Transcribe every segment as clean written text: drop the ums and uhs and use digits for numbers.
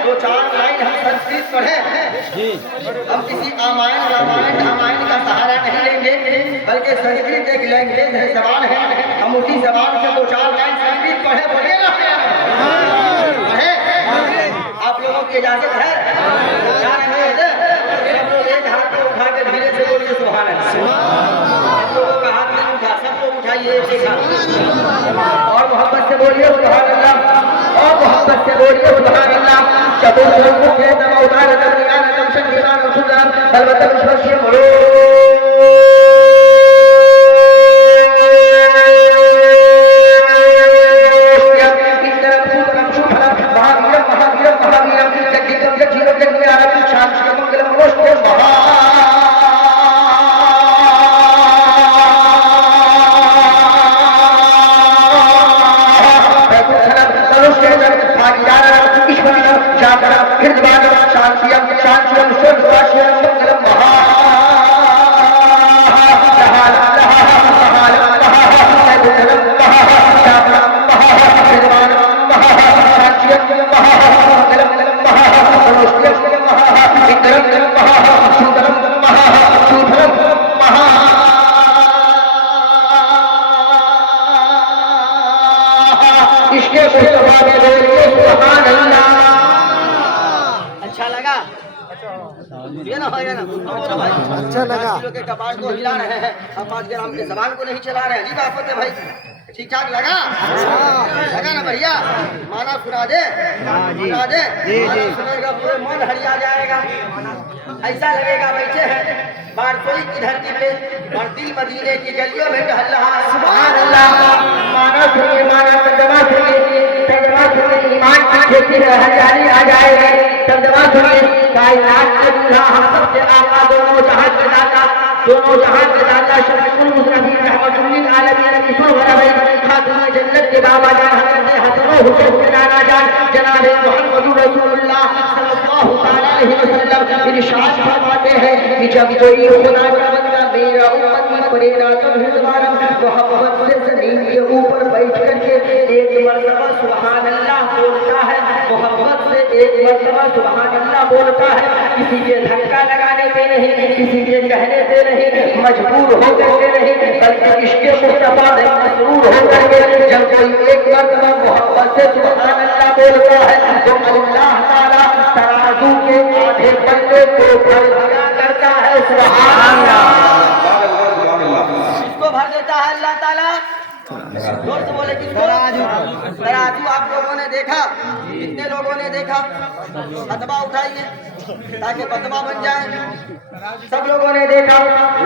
दो चार लाइन हम संस्कृत पढ़े, हम किसी रामायण रामायण का सहारा नहीं लेंगे, बल्कि संस्कृत एक लैंग्वेज है, जबान है, हम उसी जबान से दो चार लाइन संस्कृत पढ़े बोलिएगा। आप लोगों की इजाजत है? सब लोग एक हाथ को उठा के धीरे से बोलिए सुभान अल्लाह। सब लोगों का हाथ नहीं उठा, सब लोग उठाइए एक हाथ और मोहब्बत से बोलिए सुभान अल्लाह, और मोहब्बत से बोलिए सुभान अल्लाह। अच्छा लगा? ये ना हो ना अच्छा लगा। के कपाट को हिला रहे हैं, हम 5 ग्राम के सामान को नहीं चला रहे हैं। जी बात है भाई, ठीक ठाक लगा? लगा ना भैया? माना सुना दे, सुना दे, सुनेगा पूरे मन हरिया जाएगा। ऐसा लगेगा बैठे हैं बारसोई की धरती पे और दिल मदीने की गलियों में टहल रहा है। सुभान अल्लाह। माना सुनिए, माना तर्जमा सुनिए, तर्जमा सुनिए, ईमान की खेती में हरियाली आ जाएगी। तर्जमा सुनिए, कायनात के दूल्हा हम सबसे आका, दोनों जहां के दाता, दोनों जहां के दाता, शफीउल मुज़नबीन रहमतुल लिल आलमीन की सुरहराई खातून जन्नत के बाबा जान हजरत हसन हुसैन के नाना जान जनाब मुहम्मद रसूलुल्लाह सल्लल्लाहु अलैहि वसल्लम इरशाद फरमाते हैं कि जब कोई खुदा का बंदा मेरा उम्मती परेरा तौहीदवारम मोहब्बत से ज़मीन के ऊपर बैठ करके एक मरतबा सुभान अल्लाह बोलता है, मोहब्बत से एक मरतबा सुभान अल्लाह बोलता है, किसी के धक्का लगाने पे नहीं, किसी के कहने पे नहीं, मजबूर होकर के नहीं, बल्कि इश्क़े मुस्तफा में मसरूर होकर के जब कोई एक मरतबा मोहब्बत से सुभान अल्लाह बोलता है तो अल्लाह ताला तराजू के आधे पल्ले को भर दिया करता है। सुभान अल्लाह। किसको भर देता है अल्लाह ताला? जोर से बोले किसको? तराजू। तराजू आप लोगों ने देखा? कितने लोगों ने देखा? फतवा उठाइए ताकि फतवा बन जाए। सब लोगों ने देखा,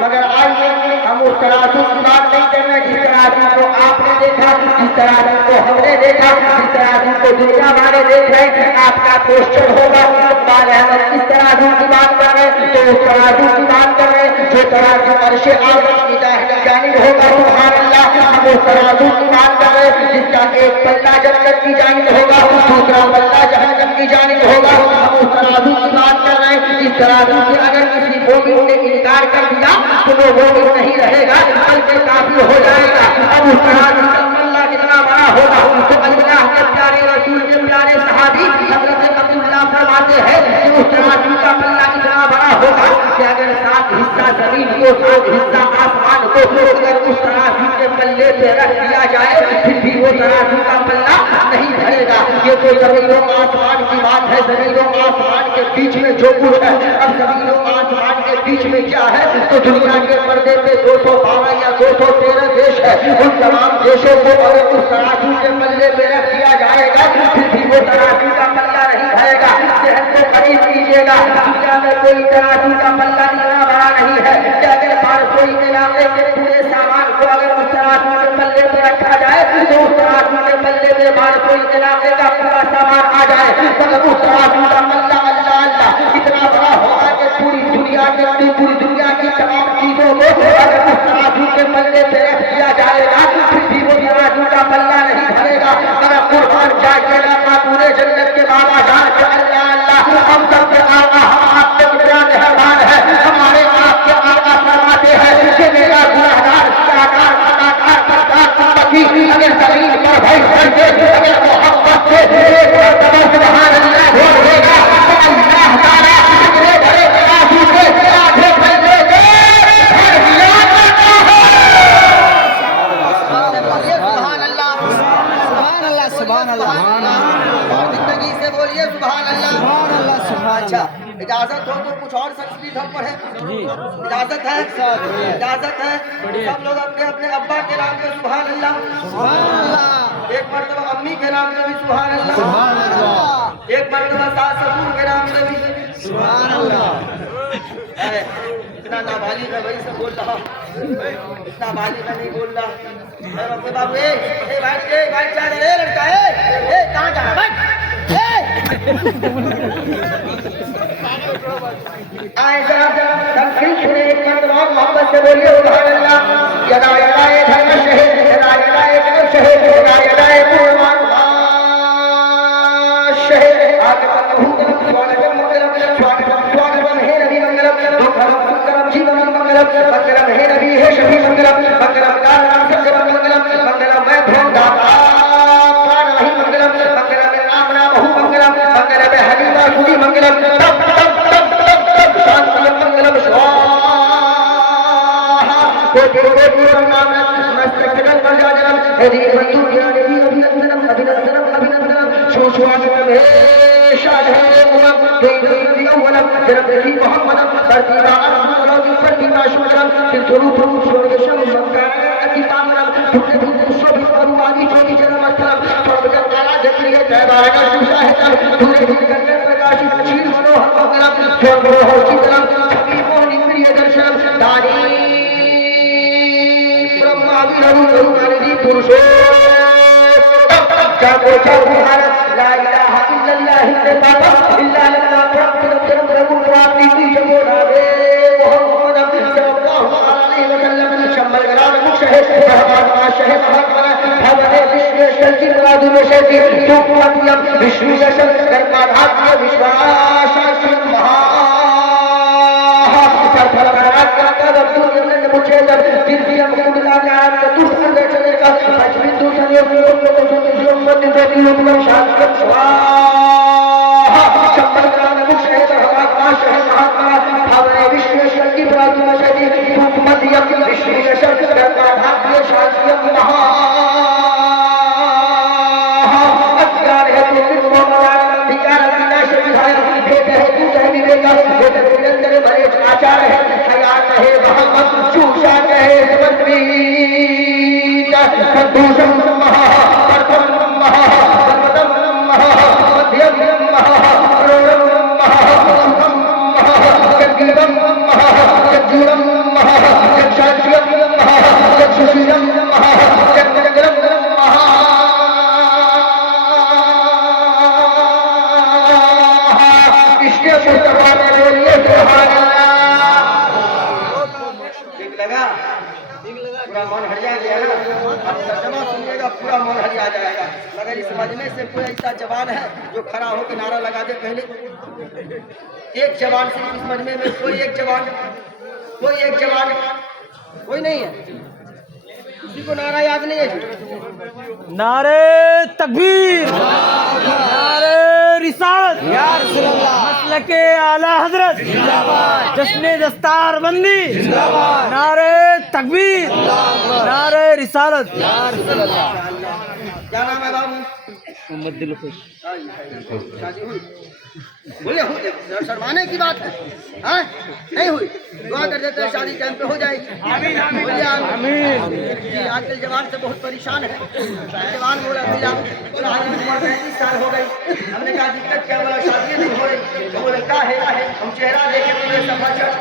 मगर आइए हम उस तराजू की बात नहीं करना जिस तराजू को आपने देखा, जिस तराजू को हमने देखा, जिस तराजू को दुनिया वाले देख रहे हैं। आपका क्वेश्चन होगा इकबाल अहमद किस तराजू की बात कर रहे हैं? तो उस तराजू की बात कर रहे हैं जो तराजू अर्श आज़म की जानिब होगा। सुभान अल्लाह। हम उस तराजू की बात कर रहे हैं जिसका एक पल्ला जन्नत की जानिब होगा, दूसरा पल्ला जहन्नम की जानिब होगा। हम उस तराजू की बात कर रहे हैं। इस तराजू से अगर किसी मोमिन ने इनकार कर दिया तो वो मोमिन नहीं रहेगा, बल्कि काफिर हो जाएगा। अब उस तराजू का पल्ला कितना बड़ा होगा तो अल्लाह के प्यारे रसूल के प्यारे सहाबी हज़रत अब्दुल्लाह फरमाते हैं कि उस तराजू का पल्ला इतना बड़ा होगा कि अगर 7 हिस्सा जमीन को 7 हिस्सा आसमान को अगर उस तराजू के पल्ले पे रख दिया जाए फिर भी वो तराजू का पल्ला नहीं भरेगा। ये तो जमीनों आसमान की बात है, जमीनों आसमान के बीच में जो कुछ है। अब जमीनों आसमान के बीच में क्या है तो दुनिया के पर्दे पे 212 या 213 देश है। उन तमाम देशों को अगर उस तराजू के पल्ले पे रख दिया जाएगा फिर भी वो तराजू का पल्ला नहीं भरेगा। जहन को करीब कीजिएगा, दुनिया में कोई तराजू का पल्ला इतना बड़ा नहीं है कि अगर बारसोई इलाके के पूरे सामान को अगर उस तराजू के पल्ले पे रखा जाए तो उस तराजू के पल्ले में बारसोई इलाके का पूरा सामान आ जाए। मगर उस तराजू का पल्ला अल्लाह अल्लाह इतना बड़ा होगा कि पूरी दुनिया की तमाम चीजों को अगर उस तराजू के पल्ले पे रख दिया जाएगा फिर भी वो तराजू का पल्ला नहीं भरेगा। अगर कुर्बान जाएगा पूरे जन्नत के बाबा जान के अल्लाह अल्लाह हम सब के आका आपके कितना मेहरबान है। हमारे आपके आका फरमाते हैं कि मेरा गुनाहगार अगर जमीन पर भाई अगर मोहब्बत से एक मरतबा सुभान अल्लाह बोल देगा बोलिए सुभान अल्लाह। सुभान अल्लाह, सुभान अच्छा, अल्लाह। इजाजत हो तो कुछ और संस्कृत हम पढ़े? जी इजाजत है? इजाजत है? सब लोग अपने अपने अब्बा के नाम पे सुभान अल्लाह। सुभान अल्लाह, एक मर्तबा अम्मी के नाम से भी सुभान अल्लाह। सुभान अल्लाह, एक मर्तबा सास ससुर के नाम से भी सुभान अल्लाह। इतना नाबालिग है वही सब बोल रहा, इतना बालिग नहीं बोल रहा। अरे बाप रे बाप, बैठ जा रे लड़का, कहाँ जा रहा है? आए जरा तकलीफ सुने, एक मर्तबा मोहब्बत से बोलिए सुभान अल्लाह। यदा यदा ये धर्म शहीद, यदा यदा ये कर्म शहीद, यदा यदा ये कुर्बान शहीद। आगे स्वागतम स्वागतम मंगलम, स्वागतम स्वागतम हे नबी मंगलम, दुःखम सुखम जीवनम मंगलम, मंगलम हे नबी हे शफी मंगलम, मंगलम कारणम सत्यम मंगलम, मंगलम मैं ध्रुव दाता प्राणहि मंगलम, मंगलम नाम नाम हु मंगलम, मंगलम हरिमा सुधि मंगलम, तप तप तप तप तप शांति मंगलम स्वाहा। को नाम मस्तकल मर्यादम यदि बंधु ज्ञान यदि अभिनंदनम अभिनंदनम अभिनंदनम सुस्वागतम हे शाधे मुलम देवी अवलम जरबी मोहम्मदम प्रतिमा अनुमोदि प्रतिमा शुक्रम तिरुरूप स्वर्गशम मंगल अति पावनम पुण्य पुण्य शोभित अनुवादी ज्योति जन्मस्थलम स्वर्गजन काला जत्रिय जय बारका सुशाहितम धूरे धूरे गंगन प्रकाशित क्षीर मनोहर मंगलम स्वर्गरोह चित्रम छवि मोहन इंद्रिय दर्शनम दानी ब्रह्मा विष्णु करुणानिधि पुरुषो जागो जागो भारत ला इलाहा इल्लल्लाह हिंदे बाबा इल्ला अल्लाह प्रभु प्रभु रात्रि की जगो रावे मोहम्मद सल्लल्लाहु अलैहि वसल्लम शम्बल गलाद मुख शहे महात्मा शहे महात्मा भवने विश्व शक्ति राधु में शक्ति सुपतियम विष्णु दर्शन कर्माधात्य विश्वास महा फल पराग का दुनिया मुझे जब दिव्य मुकुला का चतुर्थ दर्शन का अश्विन दूसरे को मंदिर देवी उपलम शास्त्र स्वाहा शंकर ग्राम मुख है महात्मा शहे महात्मा भावने विश्व शक्ति प्राचीन शक्ति मध्य विश्व शक्ति कर्माधात्य शास्त्र महा अज्ञान है तो निर्मोह विकार विनाश विधाय भेद है तू है विवेक भेद निरंतर भरे आचार है हयात है मोहम्मद चूषा है समर्पित संतोषम महा परम महा सर्वदम महा मध्यम महा प्रणम महा सुखम महा जगीवम महा जगूरम महा जगशास्त्रम महा जगसुशीलम महा जगजगरम महा इष्ट सुतवाने बोलिए सुभान लगा पूरा मन हरिया गया ना। अब तर्जमा सुनिएगा पूरा मन हरिया जाएगा। मगर इस मजमे से कोई ऐसा जवान है जो खड़ा हो के नारा लगा दे पहले? एक जवान से इस मजमे में कोई एक जवान कोई नहीं है? किसी को नारा याद नहीं है? नारे तकबीर, नारे रिसालत, मसलके आला हजरत जिंदाबाद, जश्न दस्तार बंदी जिंदाबाद, नारे तकबीर, नारे रिसालत। क्या नाम है बाबू? मोहम्मद दिलखुश। शादी हुई? बोले हुई, शर्माने की बात है? हाँ? नहीं हुई? दुआ कर देते हैं शादी टाइम पे हो जाएगी। आमीन आमीन। आजकल जवान से बहुत परेशान है। जवान बोला भैया बोला आज उम्र 35 साल हो गई, हमने कहा दिक्कत क्या? बोला शादी नहीं हो रही। तो बोले क्या है? हम चेहरा देखे पूरे सफर चढ़।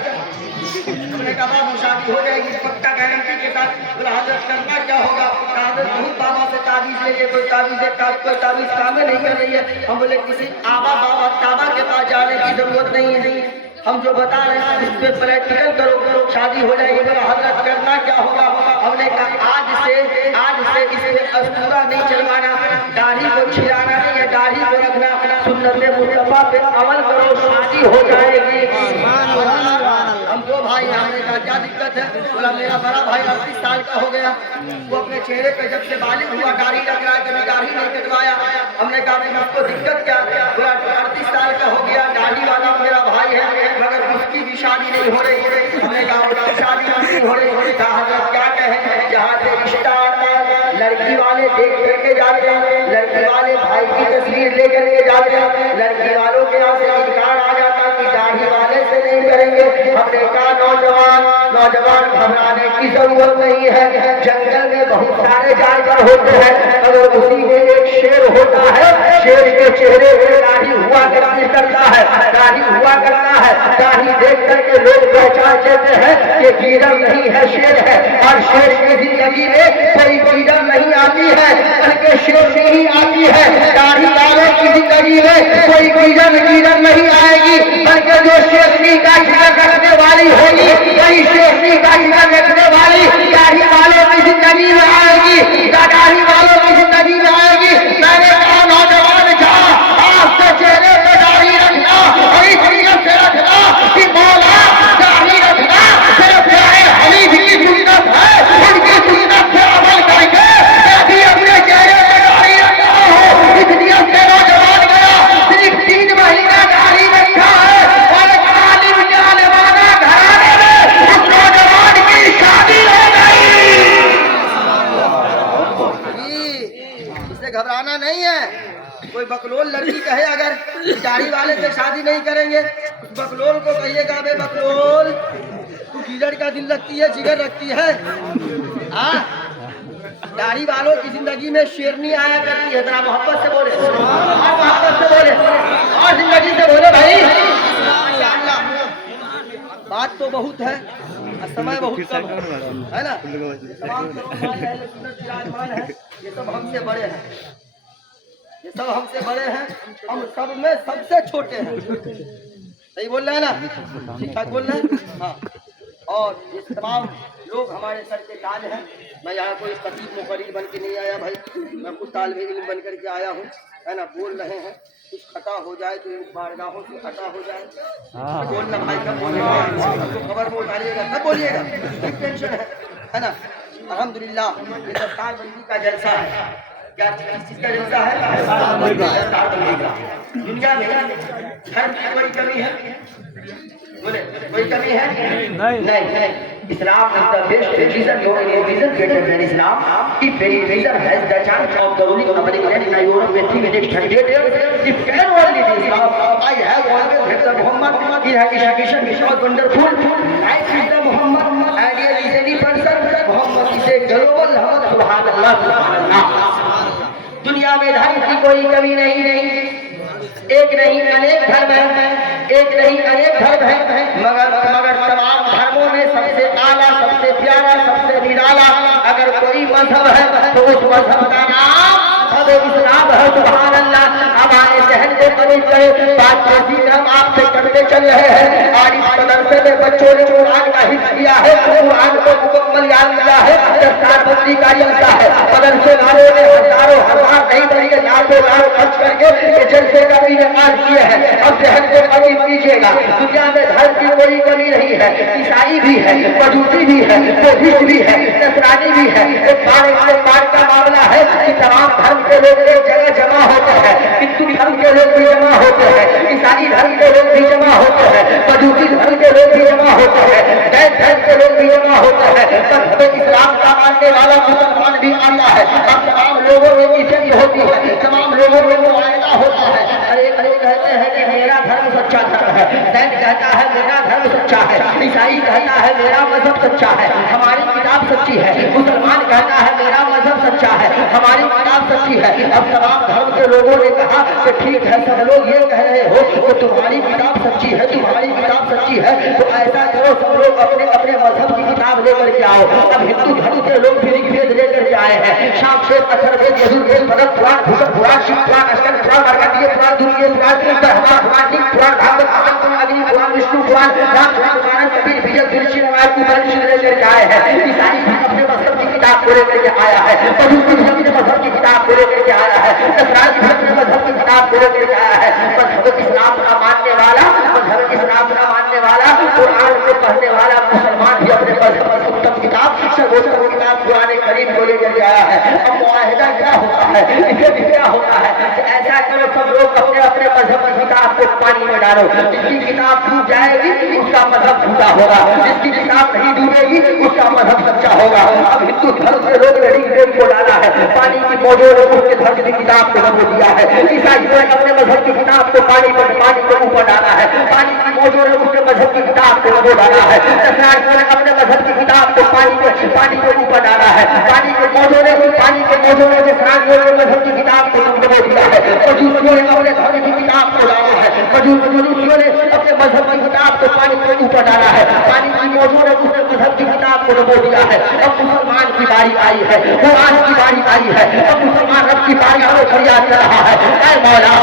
हमने कहा बाबू शादी हो जाएगी पक्का गारंटी के साथ। बोला हजरत करना क्या होगा? हजरत बहुत बाबा से ताबीज लेके कोई ताबीज काम में नहीं कर रही है। हम बोले किसी आबा बाबा काबा के पास जाने की जरूरत नहीं है, हम जो बता रहे हैं इस पे प्रैक्टिकल करो शादी हो जाएगी। बोला हजरत करना क्या होगा? हमने कहा आज से इसमें अस्तूरा नहीं चलवाना, दाढ़ी को छिड़ाना नहीं है, दाढ़ी को रखना, सुन्नत मुस्तफा पे अमल करो, शादी हो जाएगी। हम दो भाई, हमने कहा क्या दिक्कत है? बोला मेरा बड़ा भाई 38 साल का हो गया, वो अपने चेहरे पे जब से बालिग हुआ दाढ़ी रख रहा है, कभी दाढ़ी नहीं कटवाया। हमने कहा भाई आपको दिक्कत क्या? बोला 38 साल का हो गया, दाढ़ी वाला मेरा भाई है, मगर उसकी भी शादी नहीं हो रही। हमने कहा शादी नहीं हो रही। कहा क्या कहे? जहाँ से रिश्ता आता लड़की वाले देख करके जाते हैं, लड़की वाले भाई की तस्वीर लेकर के जाते हैं, लड़की वालों के यहाँ से इनकार आ जाता कि दाढ़ी वाले से नहीं करेंगे। हमने कहा नौजवान घबराने की जरूरत नहीं है, जंगल में बहुत सारे जानवर होते हैं, अगर उसी में एक शेर होता है, शेर के चेहरे पे दाढ़ी हुआ करता है, दाढ़ी देख करके लोग पहचान लेते हैं कि गिरम नहीं है, शेर है। और शेर की जिंदगी में कोई गिरम नहीं आती है, बल्कि शेर से ही आती है। दाढ़ी वाले की जिंदगी में कोई गिरम नहीं आएगी, बल्कि जो शेरनी का इज्जत रखने वाली होगी वही शेरनी का इज्जत रखने वाली दाढ़ी वालों की जिंदगी में आएगी, दाढ़ी वालों की जिंदगी में आएगी। मैंने कहा नौजवान जा आप तो चेहरे पे दाढ़ी रखना और इस नीयत से रखना कि मौला दाढ़ी रखना सिर्फ हनीफ की सुन्नत है, उनकी सुन्नत से अमल करके मैं भी अपने चेहरे पे दाढ़ी रखता हूँ। इस नीयत से नौजवान गया, सिर्फ 3 महीना दाढ़ी रखा है और एक आलिम जानेमाना घराने में उस नौजवान की शादी हो गई। इसे घबराना नहीं है। कोई बकलोल लड़की कहे अगर दाढ़ी वाले से शादी नहीं करेंगे, बकलोल को कहिएगा बे बकलोल तू कीचड़ का दिल रखती है, जिगर रखती है। दाढ़ी वालों की जिंदगी में शेरनी आया करती है। जरा मोहब्बत से बोले, मोहब्बत से बोले और जिंदगी से बोले भाई। बात तो बहुत है, समय बहुत कम है ना। तमाम विराजमान है, ये सब हमसे बड़े हैं, ये सब हमसे बड़े हैं, हम सब में सबसे छोटे हैं। सही बोल रहे हैं ना, ठीक ठाक बोल रहे हैं। हाँ, और ये तमाम लोग हमारे सर के ताज हैं। मैं यहाँ कोई खतीब मुकर्रिर बन के नहीं आया भाई, मैं खुद तालिब इल्म बन करके आया हूँ, है ना। बोल रहे हैं, कुछ खता हो जाए तो इन बारगाहों से खता हो जाए। बोलना भाई, कब बोलिएगा, खबर में उतारिएगा, कब बोलिएगा, टेंशन है ना। अल्हम्दुलिल्लाह ये दस्तार बंदी का जलसा है। क्या चीज का जलसा है? दस्तार बंदी का। दुनिया में धर्म की कोई कमी है? बोले कोई कमी है? नहीं। Islam is the best religion. No religion greater than Islam. If any religion has the chance of the ruling of America in Europe within the next 100 years, if can only be Islam. I have always heard the Muhammad. His education was wonderful. Life is the Muhammad. Ideal is any person. Muhammad is a global Muhammad. Subhanallah, Subhanallah. दुनिया में धर्म की कोई कमी नहीं। एक नहीं अनेक धर्म है, एक नहीं अनेक धर्म है, मगर तमाम धर्मों में सबसे आला, सबसे प्यारा, सबसे निराला अगर कोई मजहब है तो उस मजहब का नाम इस्लाम है। सुभान अल्लाह। हमारे शहर के करीब करीब बात को हम आपसे करते चल रहे हैं। और इस मदरसे में बच्चों ने कुरान का हिस्सा किया है, कुरान को मुकम्मल याद किया है, दस्तार बंदी का जलसा है। मदरसे वालों ने हजारों हजार नहीं बल्कि लाखों लाख खर्च करके जलसे का इनेकाल किए हैं। अब शहर को करीब कीजिएगा। दुनिया में धर्म की कोई कमी नहीं है। ईसाई भी है, मजूसी भी है, बुद्धिस्ट भी है, नसरानी भी है। एक बार का मामला है कि तमाम धर्म के लोग एक जगह जमा होते हैं। हिंदू धर्म के लोग भी जमा होते हैं, ईसाई धर्म के लोग भी जमा होते हैं, मजूसी धर्म के लोग भी जमा होते हैं, जैन धर्म के लोग भी जमा होते हैं। पर इस्लाम का मानने वाला मुसलमान भी आता है। अब तमाम लोगों में इज्जत होती है, तमाम लोगों में मुआयना होता है। अरे कहते हैं कि मेरा धर्म सच्चा धर्म है, जैन कहता है मेरा धर्म सच्चा है, ईसाई कहता है मेरा मजहब सच्चा है, हमारी किताब सच्ची है, मुसलमान कहता है मेरा मजहब सच्चा है, हमारी किताब सच्ची है। अब तमाम धर्म के लोगों ने कहा कि ठीक है, सब लोग ये कह रहे हो कि तुम्हारी किताब सच्ची है, तुम्हारी किताब सच्ची है, तो ऐसा करो सब लोग अपने अपने मजहब की किताब लेकर के आओ। अब हिंदू धर्म के लोग भी ऋग्वेद लेकर के आए हैं, शामवेद, अथर्ववेद, यजुर्वेद, भगत पुराण, भूषण पुराण, शिव पुराण, अष्टक पुराण, मार्कंडेय पुराण, दुर्गे पुराण, ब्रह्मा पुराण, शिव पुराण, भागवत पुराण, अग्नि पुराण, विष्णु पुराण, राम पुराण, कबीर, विजय, तुलसी, रामायण, उपनिषद लेकर के आए हैं। ईसाई भी अपने मजहब की किताब को लेकर के आया है, मजूसी भी अपने मजहब की किताब को लेकर के आया है, नसरानी भी अपने मजहब की किताब को लेकर के आया है। मजहब इस्लाम का मानने वाला मजहब इस्लाम का मानने वाला, कुरान को पढ़ने वाला मुसलमान भी अपने मजहब की उत्तम किताब, सर्वोत्तम किताब कुरान करीम को लेकर के आया है। अब मुआहिदा क्या होता है, इसे भी क्या होता है कि ऐसा करो सब लोग अपने अपने मजहब की किताब को पानी में डालो। जिसकी किताब डूब जाएगी उसका मजहब झूठा होगा, जिसकी किताब नहीं डूबेगी उसका मजहब सच्चा होगा। अब हिंदू धर्म से लोग रेडीमेड को डाला है, पानी की मौजूद उसके धर्म की किताब को डुबो दिया है। ईसाइयों ने अपने मजहब की किताब को पानी के ऊपर डाला है, पानी की मौजूद उसके मजहब की किताब को डुबो डाला है। नसरानियों ने अपने मजहब की किताब को पानी के ऊपर डाला है, पानी के मौजूद नसरानियों ने मजहब की किताब को डुबो दिया है। मजूसियों ने अपने धर्म की किताब को डाला है, मजूसियों ने अपने मजहब की किताब को पानी के ऊपर डाला है, पानी की मौजूद उसने मजहब की किताब को डुबो दिया है। अब मुसलमान की बारी आई है, कुरान की बारी आई है। अब मुसलमान रब की बारी हमें फरियाद कर रहा है, ऐ मौला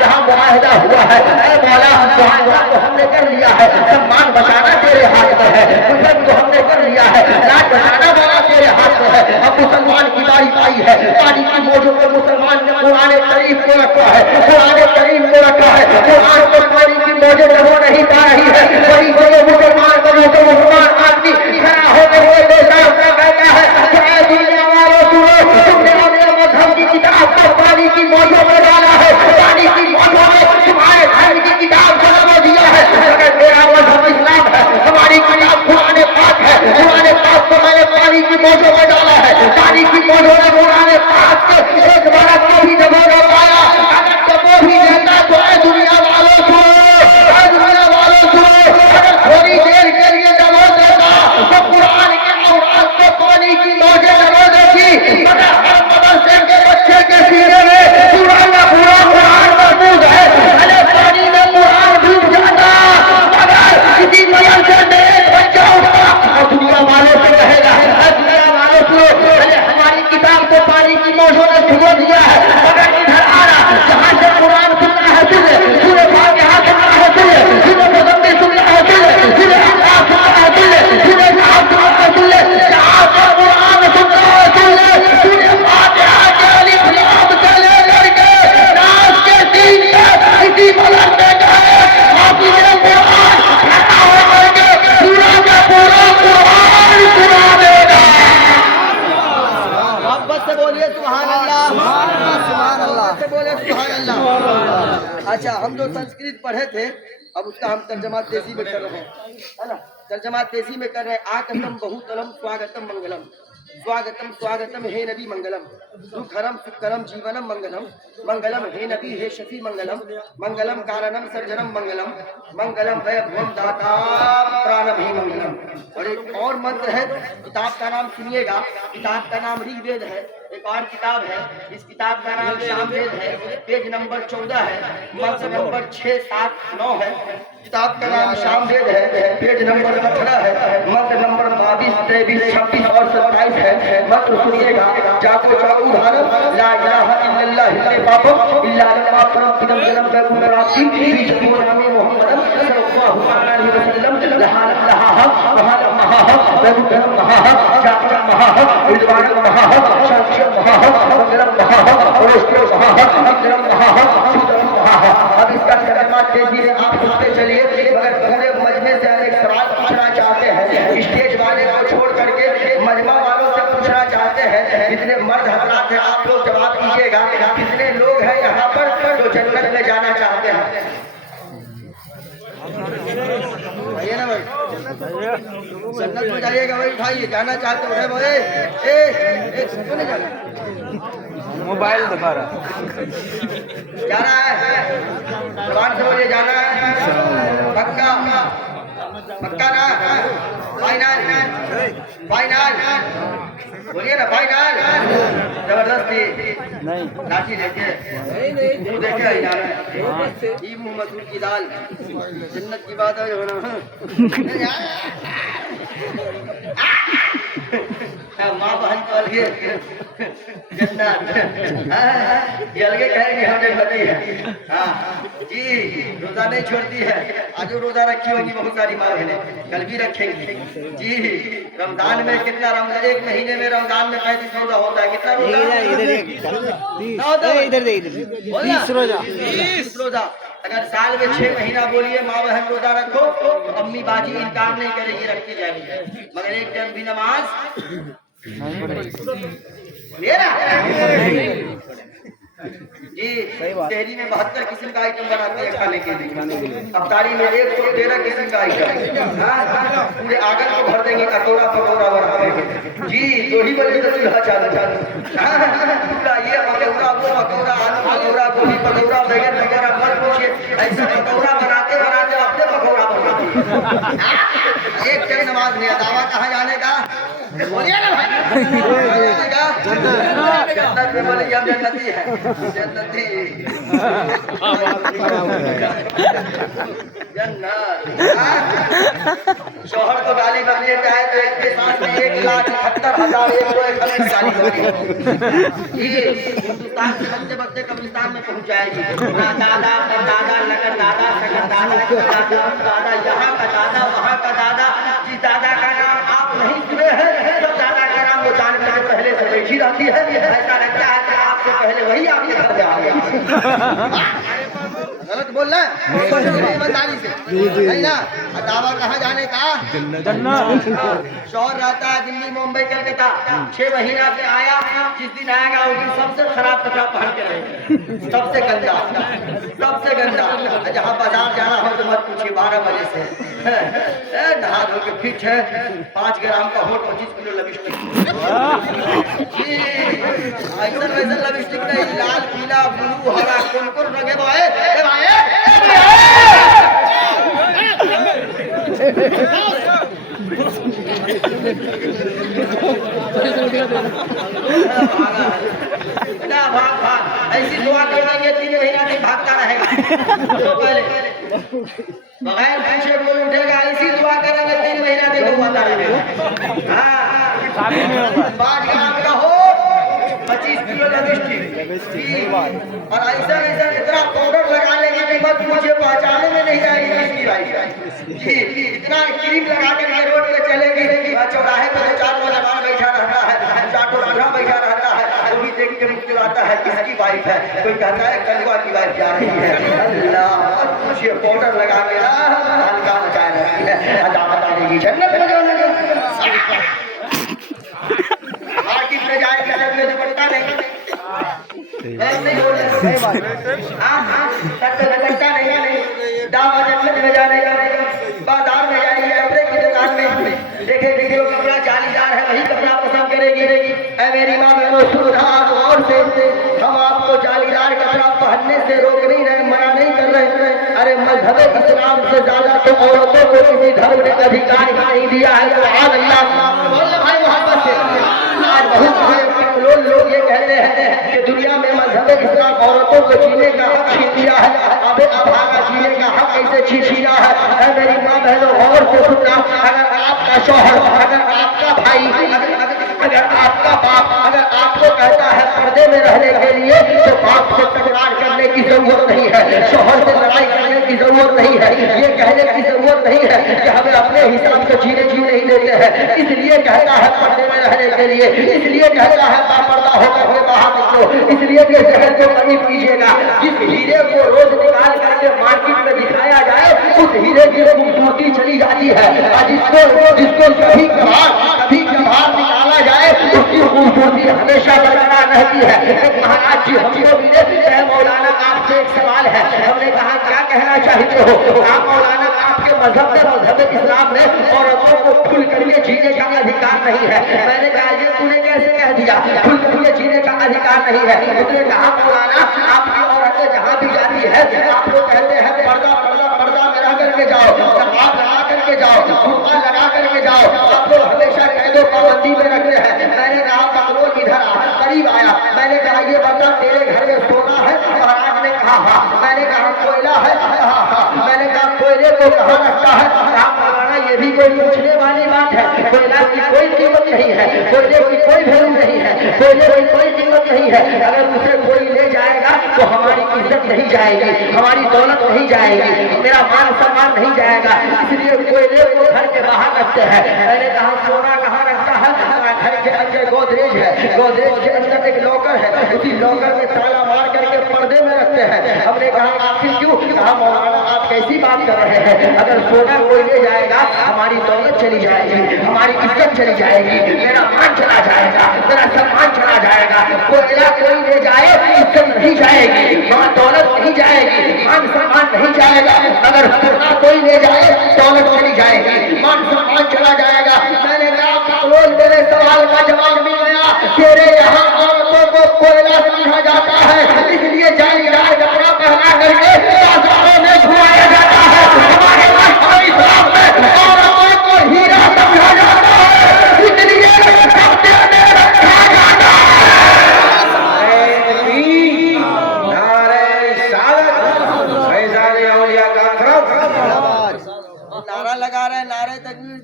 जहाँ मुआहिदा हुआ है, ऐ मौला जहाँ को हमने कर लिया है, सम्मान बचाना तेरे हाथ में है, गुजर को हमने कर लिया है, लाज बचाना वाला तेरे हाथ में है। अब मुसलमान की बारी आई है, पानी की मौजूद में मुसलमान ने कुरान करीम को रखा है, कुरान करीम को रखा है। कुरान को पानी की मौजूद हो नहीं पा रही है, बड़ी बड़े मुसलमान आदमी खड़ा होकर हुए कहता है दुनिया वालों सुनो, तुमने अपने मजहब की किताब को पानी की मौजूद में डाला है, पानी की मौजूद में तुम्हारे धर्म की किताब को डुबो दिया है। अगर मेरा मजहब इस्लाम है, हमारी किताब कुरान पाक है, कुरान पाक को मैंने पानी की मौजूद में डाला है, पानी की मौजूद में कुरान पाक के एक बार को भी डुबो न पाया। अगर डुबो भी देता तो ऐ दुनिया वालों सुनो, ऐ दुनिया वालों सुनो, अगर थोड़ी देर के लिए डुबो देता तो कुरान के औलाद को पानी की मौजूद डुबो देगी, मगर हर मदरसे के बच्चे के सीने में पूरा कुरान मौजूद है। भले पानी में कुरान डूब जाता मगर किसी मदरसे में एक बच्चा उठा और दुनिया वालों से कहेगा, दुनिया वालों से भले हमारी किताब को पानी की मौजूद ने डुबो दिया है, मगर इधर आ रहा जहाँ से कुरान सुनना है सुने फातिहा सुनना है सुने मुज़म्मिल सुनना है सुने अल्लाह सुनना है सुने नाम सुनना है सुने जहाँ से कुरान सुनना है सुने फातिहा के अलिफ लाम से लेकर के नास के सीन तक इसी मदरसे का हाफिज़ कुरान खड़ा होकर के पूरा का पूरा कुरान सुना देगा। मोहब्बत से बोलिए सुभान अल्लाह, सुभान अल्लाह से बोले सुभान अल्लाह। अच्छा, हम जो संस्कृत पढ़े थे अब उसका हम तर्जमा तेजी में कर रहे हैं, है ना, तर्जमा तेजी में कर रहे हैं। आकतम बहुतलम स्वागतम मंगलम, स्वागतम स्वागतम हे नबी मंगलम, सुखरम सुखरम जीवनम मंगलम, मंगलम हे नबी हे शफी मंगलम, मंगलम कारणम सर्जनम मंगलम, मंगलम वैभवम दाता प्राणम ही मंगलम। और एक और मंत्र है, किताब का नाम सुनिएगा, किताब का नाम ऋग्वेद है। एक और किताब है, इस किताब का नाम सामवेद है, पेज नंबर 14 है, मंत्र नंबर 6, 7, 9 है। किताब का नाम सामवेद है, पेज नंबर 18 है, मंत्र नंबर 22, 23, 26 और 27 है। मंत्र सुनिएगा, जाको चाकू भारत ला इलाहा इल्लल्लाह हिल्ले पापम इल्ला लमा परम पिदम जलम बैकुम राती बीच मोनामी मोहम्मदम सल्लल्लाहु अलैहि वसल्लम लहा लहा वहा महा बैकुम महा जाको महा विद्वान महा शक्ति महा मंगलम महा और उसके महा मंगलम महा सुदम महा। अब इसका तर्जुमा तेजी से आप सुनते चलिए, मगर पूरे मजमे से हम एक सवाल पूछना चाहते हैं, स्टेज वाले को छोड़ करके मजमा वालों से पूछना चाहते हैं। जितने मर्द हजरात हैं आप लोग जवाब दीजिएगा, कितने लोग हैं यहाँ पर जो जन्नत में जाना चाहते हैं? भैया ना भाई, जन्नत में जाइएगा भाई, उठाइए, जाना चाहते हो भाई? तुमको नहीं जाना, मोबाइल दिखा रहा, जाना है, जवान से बोलिए जाना है, पक्का पक्का ना, फाइनल फाइनल बोलिए ना, फाइनल जबरदस्ती नहीं लाठी लेके देखे ये मुँह मसूर की दाल, जन्नत की बात है होना। माँ माँ बहन को अलगे जन्नत ये अलगे कहेंगे हम जन्नती है। हाँ जी, रोजा नहीं छोड़ती है। आज रोजा रखी होगी बहुत सारी माँ बहनें, कल भी रखेंगी जी। रमजान में कितना, रमजान एक महीने में रमजान में 35 रोजा होता है। कितना रोजा? इधर 30 रोजा। 30 रोजा। अगर साल में 6 महीना बोलिए माँ बहन रोजा रखो तो अम्मी बाजी इनकार नहीं करेगी, रखती जाएगी। मगर एक टाइम भी नमाज जी। शहरी में 72 किस्म का आइटम बनाते हैं खाने के लिए। अफ्तारी में 113 किस्म का आइटम। पूरे आंगन को भर देंगे, कटोरा पकौड़ा बना देंगे जी। जो ही बने तो चूल्हा चालू पूरा ये पकौड़ा, वो पकौड़ा, आलू पकौड़ा, गोभी पकौड़ा, बैगन वगैरह मत पूछिए। ऐसा पकौड़ा बनाते बनाते अपने पकौड़ा बनाते। एक टाइम नमाज में दावा कहाँ जाने का? बोलिए ना भाई, जन्नत में बोले हम जन्नती है, जन्नती जन्नत। शोहर को गाली बकने का है तो एक के साथ में 1,78,141 गाली बकनी ये हिंदुस्तान से बच्चे बच्चे कब्रिस्तान में पहुंच जाएगी। दादा परदादा लगन दादा सकन दादा दादा, यहाँ का दादा वहाँ का दादा। जिस दादा का नाम आप नहीं सुने हैं सब दादा का नाम वो जानने से पहले से बैठी रहती है। ऐसा लगता है कि आपसे पहले वही आपके घर पे आ गया। गलत बोल रहे हैं ईमानदारी से, नहीं ना। दावा कहाँ जाने का? जन्नत। शौहर रहता है दिल्ली मुंबई कलकत्ता, 6 महीना पे आया। जिस दिन आएगा उस दिन सबसे खराब कपड़ा पहन के रहेगा, सबसे गंदा, सबसे गंदा। जहाँ बाजार जाना हो तो मत पूछिए, 12 बजे से नहा धो के फिट है। 5 ग्राम का होट, 25 किलो लिपस्टिक। ऐसा वैसा लिपस्टिक नहीं, लाल पीला ब्लू हरा कौन कौन रंगे भाई। भाग भाग ऐसी दुआ कर देंगे 3 महीना तक भागता रहेगा। पहले बगैर पूछे बोल उठेगा, ऐसी दुआ करेंगे 3 महीना तक घुमाता रहेगा। हाँ 5 ग्राम का हो, 25 किलो लिपस्टिक और ऐसा ऐसा इतना पाउडर लगा लेंगे कि मत मुझे पहचाने में नहीं आएगी किसकी भाई जी। इतना क्रीम लगा के रोड पे चलेगी, चौराहे पे 4 नौजवान बैठा रहता है, 4 टोला बैठा रहता है, वो भी देख के मुस्कुराता है किसकी वाइफ है। कोई कहता है कलवा की वाइफ जा रही है। अल्लाह मुझे पाउडर लगा के हल्का मचा रही है, अदा बता देगी जन्नत में जाने मार्केट में जाएगी तो दुपट्टा नहीं नहीं बोल रहे दुपट्टा नहीं दावा जन्नत में जाने का। बाजार में जाएगी, कपड़े की दुकान में देखेगी जो कपड़ा जालीदार है वही कपड़ा पसंद करेगी। मेरी माँ बहनों सुधा और से हम आपको जालीदार कपड़ा पहनने से रोक नहीं रहे, मना नहीं कर रहे। अरे मजहब इस्लाम से ज्यादा तो औरतों को किसी धर्म ने अधिकार नहीं दिया है। भाई मोहब्बत से आज बहुत लोग ये कहते हैं कि दुनिया में मजहब इस्लाम औरतों को जीने का हक छीन दिया है। अब अभागा जीने का हक कैसे छीना है? मेरी माँ बहनों और से सुनना, अगर आपका शौहर, अगर आपका भाई, अगर आपका बाप अगर आपको कहता है पर्दे में रहने के लिए, तो बाप से तकरार करने की जरूरत नहीं है, शौहर से लड़ाई करने की जरूरत नहीं है, ये कहने की जरूरत नहीं है कि हमें अपने हिसाब से जीने नहीं देते हैं। इसलिए कहता है पर्दे में रहने के लिए, इसलिए कहता है बापर्दा होकर के बाहर निकलो, इसलिए कि जहर को करीब कीजिएगा। जिस हीरे को रोज निकाल करके मार्केट में दिखाया जाए उस हीरे की खूबसूरती चली जाती है, और जिसको कभी कभार निकाला जाए उसकी खूबसूरती हमेशा बरकरार रहती है। महाराज जी हमको मिले, मौलाना आपसे एक सवाल है। हमने कहा क्या कहना चाहते हो? आप मौलाना आपके मजहब इस्लाम में औरतों को खुल करके जीने का अधिकार नहीं है। मैंने कहा ये तूने कैसे कह दिया खुल करके जीने का अधिकार नहीं है? उसने कहा मौलाना आपकी औरतें जहाँ भी जाती है आप लोग कहते हैं पर्दा पर्दा पर्दा में रह करके जाओ, आप लगा करके जाओ, फुर्का लगा करके जाओ, आप लोग हमेशा कैदों पाबंदी में रखते हैं। मैंने कहा बकलोल इधर करीब आया, मैंने कहा ये बता तेरे घर में सोना है? महाराज ने कहा हाँ। मैंने कहा कोयला है? हाँ। मैंने कहा कोयले को कहाँ रखता है? मौलाना ये भी कोई पूछने वाली बात है। कोयला की कोई कीमत नहीं है, कोयले की कोई वैल्यू नहीं है, कोयले की कोई कीमत नहीं है। अगर उसे कोई ले जाएगा तो हमारी इज्जत नहीं जाएगी, हमारी दौलत नहीं जाएगी, मेरा मान सम्मान नहीं जाएगा। इसलिए कोयले को घर के बाहर रखते हैं। मैंने कहा सोना कहाँ रखता है? घर के अंदर गोदरेज है, गोदरेज के अंदर एक लॉकर है, उसी लॉकर में ताला मार करके पर्दे में रखते हैं। हमने कहा आखिर क्यों? कहा मौलाना आप कैसी बात कर रहे हैं? अगर सोना कोई ले जाएगा हमारी दौलत चली जाएगी, हमारी इज्जत चली जाएगी, मेरा मान चला जाएगा, मेरा सम्मान चला जाएगा। कोयला कोई ले जाए इज्जत नहीं जाएगी, मान दौलत नहीं जाएगी, मान सम्मान नहीं जाएगा। अगर सोना कोई ले जाए दौलत चली जाएगी, मान सम्मान चला जाएगा। मैंने कहा रोज मेरे सवाल का जवाब मिल गया। तेरे यहाँ औरतों को कोयला समझा जाता है, इसलिए जालीदार कपड़ा पहना करके बाजारों में घुमाया जाता है। हमारे इस्लाम में औरतों को हीरा समझा जाता है, इसलिए कब्जे में रखा जाता है। नारा लगा रहे, नारे तकबीर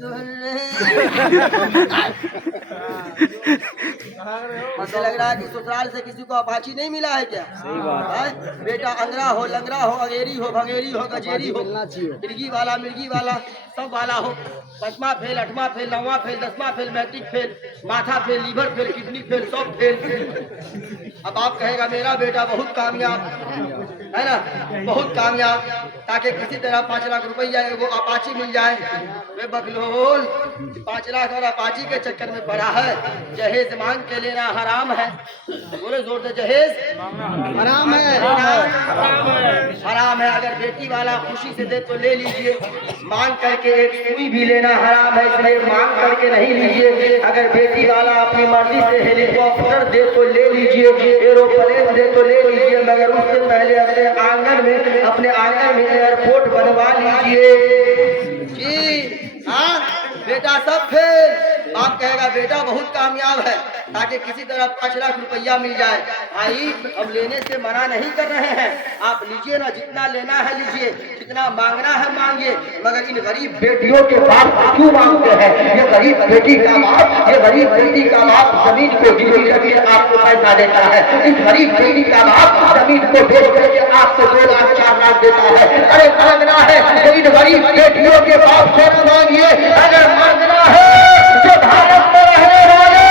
मुझे लग रहा है कि ससुराल से किसी को अपाची नहीं मिला है क्या? सही बात है। बेटा अंगरा हो, लंगरा हो, अगेरी हो, भंगेरी हो, गजेरी हो, मिर्गी वाला सब वाला हो, 5वां फेल, 8वां फेल, 9वां फेल, 10वां फेल, मैट्रिक फेल, माथा fail, liver fail, kidney fail, सब फेल। अब आप कहेगा मेरा बेटा बहुत कामयाब है ना, बहुत कामयाब, ताकि किसी तरह 5 लाख रुपया वो अपाची मिल जाए। वे बकलोल 5 लाख और अपाची के चक्कर में पड़ा है। जहेज मांग के लेना हराम है। बोले जोर से, जहेज हराम है, हराम है। अगर बेटी वाला खुशी से दे तो ले लीजिए, मांग करके एक सुई भी लेना हराम है, इसलिए मांग करके नहीं लीजिए। अगर बेटी वाला अपनी मर्जी से हेलीकॉप्टर दे तो ले लीजिए, एरोप्लेन दे तो ले लीजिए, मगर उससे पहले अपने आंगन में एयरपोर्ट बनवा लीजिए। जी हाँ, बेटा सब फेल। आप कहेगा बेटा बहुत कामयाब है, ताकि किसी तरह 5 लाख रुपया मिल जाए। भाई हम लेने से मना नहीं कर रहे हैं, आप लीजिए ना, जितना लेना है लीजिए, जितना मांगना है मांगिए, मगर इन गरीब बेटियों के बाप क्यों मांगते हैं? ये गरीब बेटी का बाप, ये गरीब बेटी का बाप जमीन को गिरवी करके आपको पैसा देता है। इस गरीब बेटी का बाप जमीन को बेच करके आपको 2 लाख 4 लाख देता है। अरे मांगना है तो इन गरीब बेटियों के बाप से मांगिए। अगर मांगना है जो भारत में रहने वाले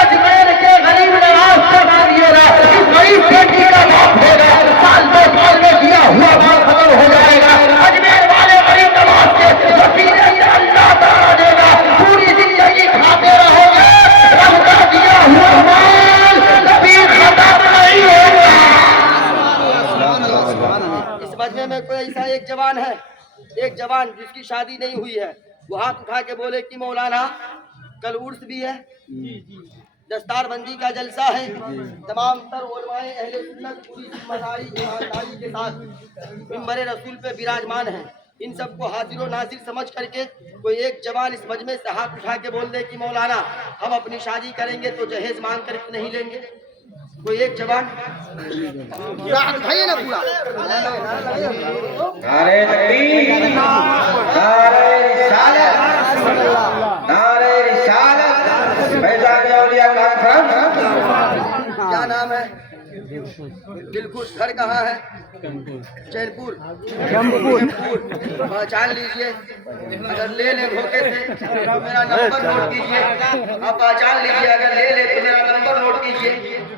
अजमेर के गरीब नवाज से मांगिएगा। इस गरीब बेटी का बाप होगा, साल 2 साल में दिया हुआ बात खत्म हो जाएगा। अजमेर वाले गरीब नवाज के वसीले से अल्लाह ताला देगा, पूरी जिंदगी खाते रहोगे, रब का दिया हुआ माल कभी खत्म नहीं होगा। इस मजमे में कोई ऐसा एक जवान है, एक जवान जिसकी शादी नहीं हुई है, वो हाथ उठा के बोले कि मौलाना कल उर्स भी है, दस्तार बंदी का जलसा है, तमाम तर उलमाए अहले सुन्नत पूरी जिम्मेदारी ईमानदारी के साथ मिंबर रसूल पे विराजमान है। इन सबको हाजिर नाजिर समझ करके कोई एक जवान इस मजमे से हाथ उठा के बोल दे कि मौलाना हम अपनी शादी करेंगे तो जहेज मांग करके नहीं लेंगे। कोई एक जवान ना पूरा नारे तकबीर, नारे रिसालत, नारे रिसालत, फैज़ान औलिया कॉन्फ्रेंस। क्या नाम है? दिलखुश। घर कहाँ है? चैनपुर। पहचान लीजिए, अगर ले ले धोखे से तो मेरा नंबर नोट कीजिए। आप पहचान लीजिए, अगर ले ले तो मेरा नंबर नोट कीजिए।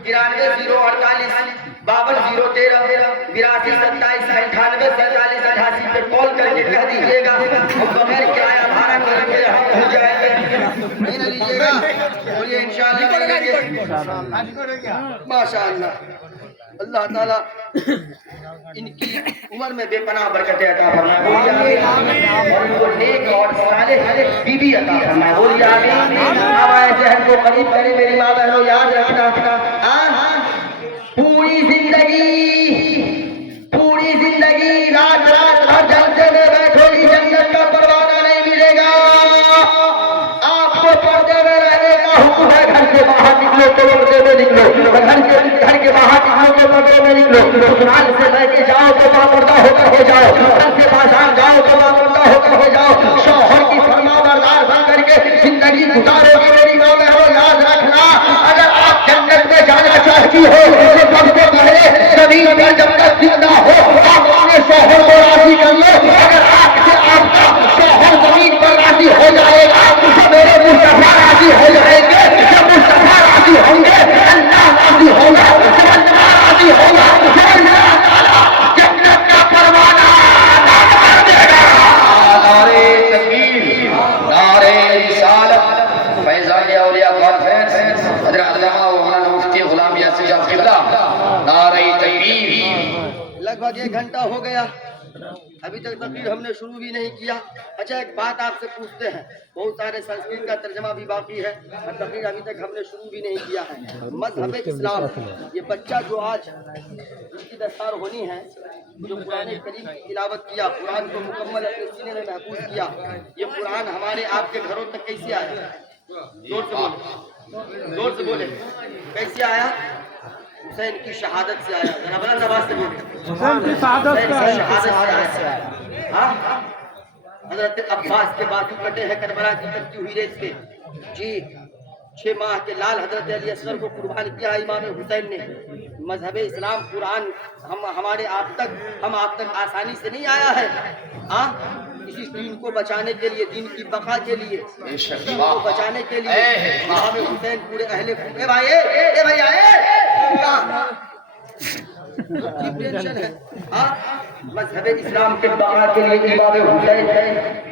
93 048 52 013 82 27 98 47 88 पे कॉल करके कह दीजिएगा हम बगैर किराया भाड़ा करेंगे, हम हो जाएंगे। नहीं ना लीजिएगा, बोलिए इंशाअल्लाह करेंगे। माशाअल्लाह, अल्लाह ताला इनकी उम्र में बेपनाह बरकतें अता फरमाए, और उनको नेक और सालेह बीवी अता फरमाए। बोलिए आमीन। हमारे जहन को करीब करे। मेरी माँ बहनों याद रखना, पूरी जिंदगी रात भर जलसे में बैठोगी, जन्नत का परवाना नहीं मिलेगा। आपको पर्दे में रहने का हुक्म है, घर से बाहर निकलो तो पर्दे में निकलो, घर के बाहर निकलो तो पर्दे में निकलो, ससुराल से लेके जाओ तो बापर्दा होकर हो जाओ, घर से बाजार जाओ तो बापर्दा होकर हो जाओ, शौहर की फरमाबरदार बन करके जिंदगी गुजारोगे मेरी माँ बहनों याद रखना, अगर आप जन्नत में जाना चाहती हो तो सबसे पहले जमीन पर जब तक जिंदा हो आप अपने शौहर को राजी कर लो, अगर आपसे आपका शौहर जमीन पर राजी हो जाएगा तो मेरे मुस्तफा राजी हो जाएंगे, जब मुस्तफा राजी होंगे अल्लाह राजी होगा, जब अल्लाह राजी होगा तो अल्लाह ताला जन्नत का परवाना कर देगा। नारे तकबीर, नारे रिसालत, फैजान औलिया कॉन्फ्रेंस हजरत अल्लामा मौलाना मुफ्ती गुलाम यासिर साहब क़िबला, नारे तकबीर। लगभग 1 घंटा हो गया, अभी तक तकरीर हमने शुरू भी नहीं किया। अच्छा, एक बात आपसे पूछते हैं, बहुत सारे संस्कृत का तर्जमा भी बाकी है और तकरीर अभी तक हमने शुरू भी नहीं किया है। मज़हब इस्लाम, ये बच्चा जो आज जिसकी दस्तार होनी है, जो कुरान करीम की तिलावत किया, कुरान को मुकम्मल अपने सीने में महफूज किया, ये कुरान हमारे आपके घरों तक कैसे आया? जोर से बोले, जोर से बोले, कैसे आया? हुसैन की शहादत से आया। जरा बड़ा नवाज से बोले, हुसैन की शहादत से आया। हाँ, हजरत अब्बास के बाजू कटे हैं करबला की तकती हुई रेत पे। जी, 6 माह के लाल हजरत अली असगर को कुर्बान किया इमाम हुसैन ने। मजहब इस्लाम कुरान हम आप तक आसानी से नहीं आया है। हाँ, इसी दीन को बचाने के लिए, दीन की बका के लिए, दीन को बचाने के लिए इमाम हुसैन पूरे अहले भाई टेंशन है। हाँ, मजहब इस्लाम के बका के लिए इमाम हुसैन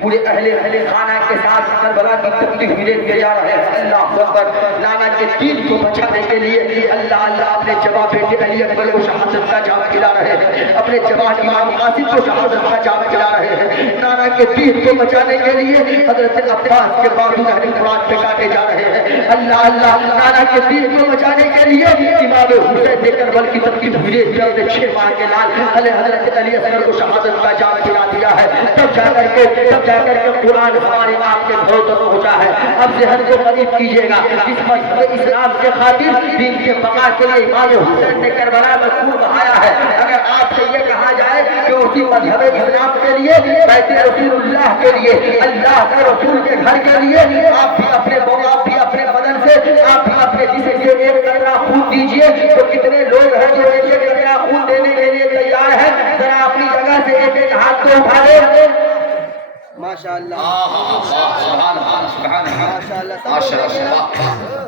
पूरे अहले खाना के साथ करबला की तकलीफ मिले जा रहे हैं। अल्लाह अकबर, नाना के दीन को बचाने के लिए अल्लाह अपने जवाब बेटे अली अकबर को शहादत का जाम खिला रहे हैं, अपने जवाब इमाम कासिम को शहादत का जाम खिला रहे हैं। नाना के दीन को बचाने के लिए हजरत अब्बास के बाजू अहले कुरान पे काटे जा रहे हैं। अल्लाह नाना के दीन को बचाने के लिए इमाम हुसैन ने करबला की तकलीफ मिले 6 माह के लाल हजरत अली असगर को शहादत का जाम खिला दिया है। तब जाकर के कुरान हमारे आपके घरों तक पहुंचा है। अब ज़हन को करीब कीजिएगा, इस मजहब इस्लाम के खातिर दीन के बका के लिए इमाम हुसैन ने करबला में खून बहाया है। अगर आपसे ये कहा जाए कि उसी मजहब इस्लाम के लिए, बैत रसूलुल्लाह के लिए, अल्लाह के रसूल के घर के लिए आप भी अपने बदन से, आप भी अपने जिस्म से एक कतरा खून दीजिए, तो कितने लोग हैं जो एक कतरा खून देने के लिए तैयार है? जरा अपनी जगह से एक हाथ को उठा ले। माशाअल्लाह,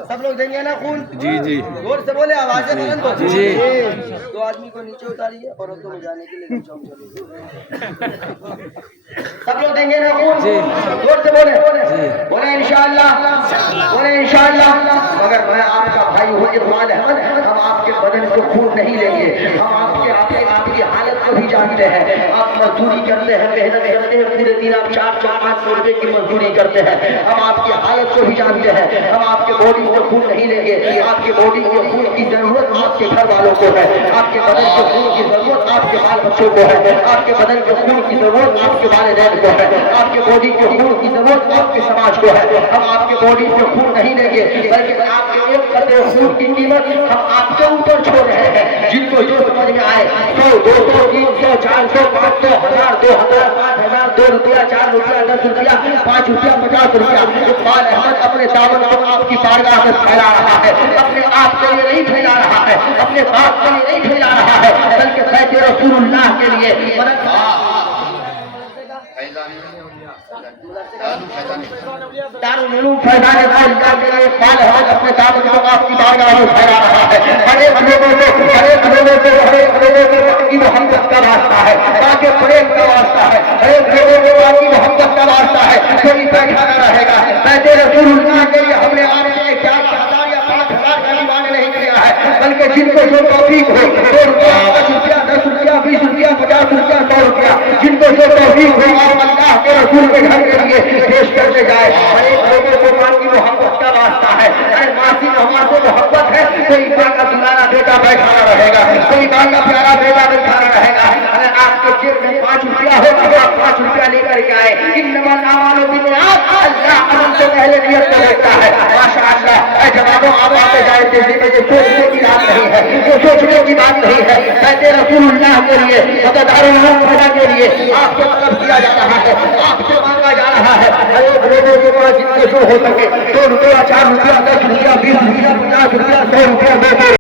सब लोग देंगे ना खून? जी जी, जोर से बोले, आवाजें बुलंद हो। जी, 2 आदमी को नीचे उतारिए, औरतों में जाने के लिए सब लोग देंगे ना खून? जोर से बोले, बोले इंशाअल्लाह, बोले इंशाअल्लाह। मगर मैं आपका भाई हूँ इकबाल अहमद, हम आपके बदन को खून नहीं लेंगे। हम आपकी हालत को भी जानते हैं। आप मजदूरी करते हैं, मेहनत करते हैं, पूरे दिन आप 400-500 रुपए की मजदूरी करते हैं। हम आपकी हालत को भी जानते हैं। हम आपके बॉडी से खून नहीं लेंगे। आपके बॉडी के खून की जरूरत आपके घर वालों को है, आपके बदन के खून की जरूरत आपके बाल बच्चों को है, आपके बदन के खून की जरूरत आपके वालिदैन को है, आपके बॉडी के खून की जरूरत आपके समाज को है। हम आपके बॉडी से खून नहीं लेंगे, बल्कि आपके एक कतरे खून की कीमत हम आपके ऊपर छोड़ रहे हैं। जिनको जो समझ में आए, 100, 200, 300, 400, 500, 1000, 2000, 5000, 2 रुपया, 4 रुपया, 10 रुपया, 5 रुपया, 50 रुपया, इकबाल अहमद अपने दामन को आपकी बारगाह में फैला रहा है। अपने आप के लिए नहीं फैला रहा है, अपने बाप के लिए नहीं फैला रहा है, बल्कि बैत रसूलुल्लाह के लिए। दारुल उलूम फैजान इकबाल के लिए इकबाल अहमद अपने दामन को आपकी बारगाह में फैला रहा है। हरे लोगों को बाकी मोहब्बत का वास्ता है, बाकी प्रेम का वास्ता है, हरे लोगों को बाकी मोहब्बत का वास्ता है। कोई बैठा न रहेगा। बैत रसूलुल्लाह के लिए हमने आपसे 4,000 या 5,000 का दीवान नहीं किया है, बल्कि जिनको जो तौफीक हो, 2 रुपया, 10 रुपया, 10 रुपया, 20 रुपया, 50 रुपया, 100 रुपया, जिनको जो तौफीक हो आप अल्लाह के रसूल के घर के लिए पेश करने जाए। हर एक लोगों को मां की मोहब्बत का वास्ता है। अरे माँ की हमारे मोहब्बत है, कोई माँ का दुलारा बेटा बैठा रहेगा, कोई माँ का प्यारा बेटा बैठा रहेगा। अगर आपके जेब में 5 रुपया हो तो आप 5 रुपया लेकर के आए। इन्नमा अल्लाह अमल से पहले नियत को देखता है। माशाअल्लाह, जवानों आप आते जाए बात नहीं है, कहते रसूलुल्लाह के लिए मददारुल पैदा के लिए आपको तलब किया जा रहा है, आपसे मांगा जा रहा है। अरे लोगों के पास जितने जो हो सके 2 रुपया 4 रुपया 10 रुपया 20 रुपया 50 रुपया 100 रुपया दे